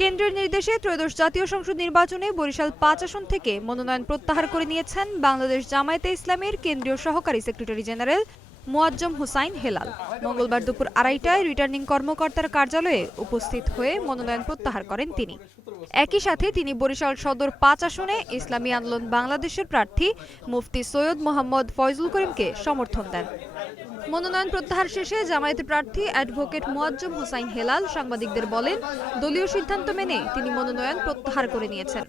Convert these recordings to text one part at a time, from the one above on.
কেন্দ্রের নির্দেশে ত্রয়োদশ জাতীয় সংসদ নির্বাচনে বরিশাল পাঁচ আসন থেকে মনোনয়ন প্রত্যাহার করে নিয়েছেন বাংলাদেশ জামায়াতে ইসলামের কেন্দ্রীয় সহকারী সেক্রেটারি জেনারেল মোয়াজ্জম হুসাইন হেলাল। মঙ্গলবার দুপুর আড়াইটায় রিটার্নিং কর্মকর্তার কার্যালয়ে উপস্থিত হয়ে মনোনয়ন প্রত্যাহার করেন তিনি। একই সাথে তিনি বরিশাল সদর পাঁচ আসনে ইসলামী আন্দোলন বাংলাদেশের প্রার্থী মুফতি সৈয়দ মোহাম্মদ ফয়জুল করিমকে সমর্থন দেন। মনোনয়ন প্রত্যাহার শেষে জামায়াতের প্রার্থী অ্যাডভোকেট মুয়াজ্জম হোসাইন হেলাল সাংবাদিকদের বলেন, দলীয় সিদ্ধান্ত মেনে তিনি মনোনয়ন প্রত্যাহার করে নিয়েছেন।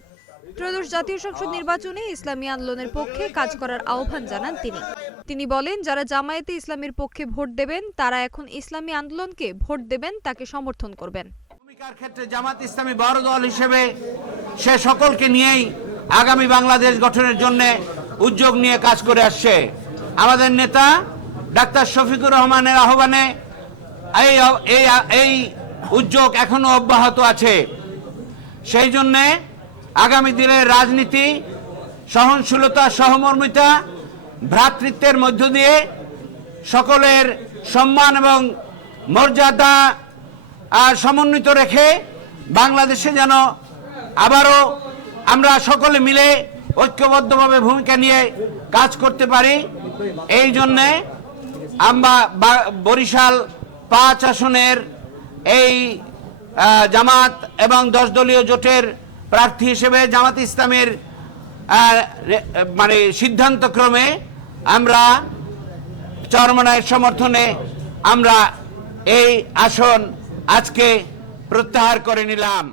ত্রয়োদশ জাতীয় সংসদ নির্বাচনে ইসলামী আন্দোলনের পক্ষে কাজ করার আহ্বান জানান তিনি। তিনি বলেন, যারা জামায়াতে ইসলামের পক্ষে ভোট দেবেন, তারা এখন ইসলামী আন্দোলনকে ভোট দেবেন, তাকে সমর্থন করবেন। ক্ষেত্রে জামাত ইসলামী বড় দল হিসেবে সে সকলকে নিয়েই আগামী বাংলাদেশ গঠনের জন্য উদ্যোগ নিয়ে কাজ করে আসছে। আমাদের নেতা ডাক্তার শফিকুর রহমানের আহ্বানে এই এই উদ্যোগ এখনও অব্যাহত আছে। সেই জন্যে আগামী দিনের রাজনীতি, সহনশীলতা, সহমর্মিতা, ভ্রাতৃত্বের মধ্য দিয়ে সকলের সম্মান এবং মর্যাদা আর সমন্বিত রেখে বাংলাদেশে যেন আবারও আমরা সকলে মিলে ঐক্যবদ্ধভাবে ভূমিকা নিয়ে কাজ করতে পারি। এই জন্যে আমরা বরিশাল পাঁচ আসনের এই জামাত এবং দশ দলীয় জোটের প্রার্থী হিসেবে জামাত ইসলামের মানে সিদ্ধান্তক্রমে আমরা চরমনায়ের সমর্থনে আমরা এই আসন আজকে প্রত্যাহার করে নিলাম।